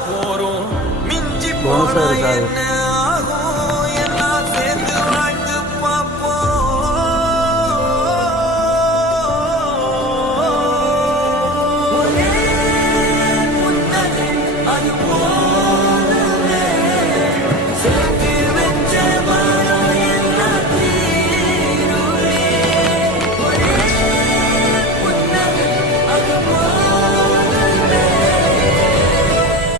போறோம் மிஞ்சி போனஸா போனா இருக்காது. என்ன ஆகும் எல்லாம் சேர்ந்து வாழ்ந்து பார்ப்போம். ஒரே புன்னகை அது போதும்.